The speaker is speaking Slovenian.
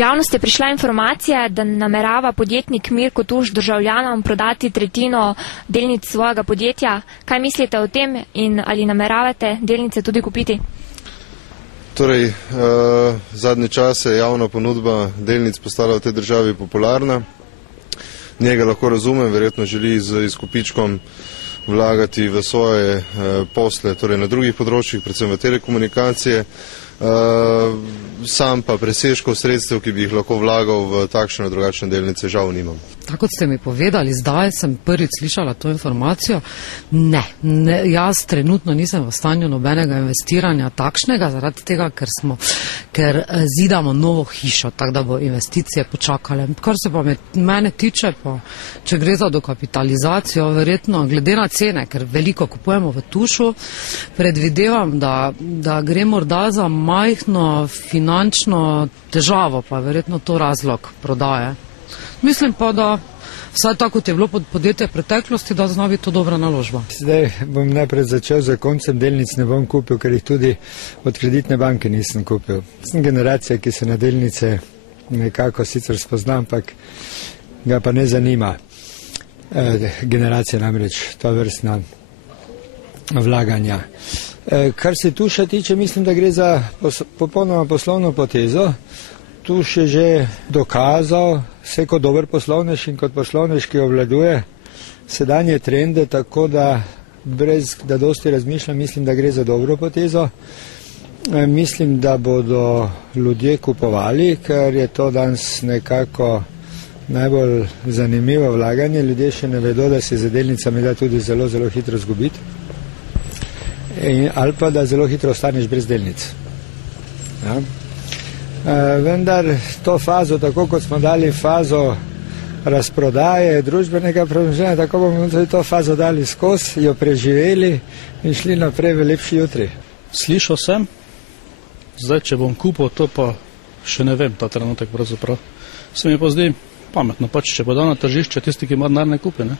V javnost je prišla informacija, da namerava podjetnik Mirko Tuš državljanom prodati tretjino delnic svojega podjetja. Kaj mislite o tem in ali nameravate delnice tudi kupiti? Torej, zadnje čase je javna ponudba delnic postala v tej državi popularna. Njega lahko razumem, verjetno želi z izkupičkom vlagati v svoje posle, torej na drugih področjih, predvsem v telekomunikacije. Sam pa presežkov sredstev, ki bi jih lahko vlagal v takšne in drugačne delnice, žal nimam. Tako kot ste mi povedali, zdaj sem prvič slišala to informacijo. Ne, jaz trenutno nisem v stanju nobenega investiranja takšnega, zaradi tega, ker zidamo novo hišo, tako da bo investicije počakale. Kar se pa mene tiče, pa če gre za dokapitalizacijo, verjetno glede na cene, ker veliko kupujemo v Tušu, predvidevam, da gre morda za majhno finančno težavo, pa verjetno to razlog prodaje. Mislim pa, da vsaj tako, kot je bilo podjetje v preteklosti, da zna biti to dobra naložba. Zdaj bom najprej začel za koncem, delnic ne bom kupil, ker jih tudi od kreditne banke nisem kupil. Sem generacija, ki se na delnice nekako sicer spozna, ampak ga pa ne zanima. Generacija namreč to vrstna vlaganja. Kar se Tuša tiče, mislim, da gre za popolnoma poslovno potezo. Tuš je že dokazal vse kot dober poslovnež in kot poslovnež, ki obvladuje sedanje trende, tako da brez da dosti razmišljam, mislim, da gre za dobro potezo. Mislim, da bodo ljudje kupovali, ker je to danes nekako najbolj zanimivo vlaganje. Ljudje še ne vedo, da se z delnicami da tudi zelo, zelo hitro zgubiti. Ali pa da zelo hitro ostaneš brez delnic. Ja. Vendar to fazo, tako kot smo dali fazo razprodaje družbenega premoženja, tako bomo tudi to fazo dali skozi, jo preživeli in šli naprej v lepši jutri. Slišal sem, zdaj če bom kupil, to pa še ne vem ta trenutek pravzaprav. Se mi pa zdi pametno, pač če bo dal na tržišče tisti, ki ima denar, ne kupi, ne?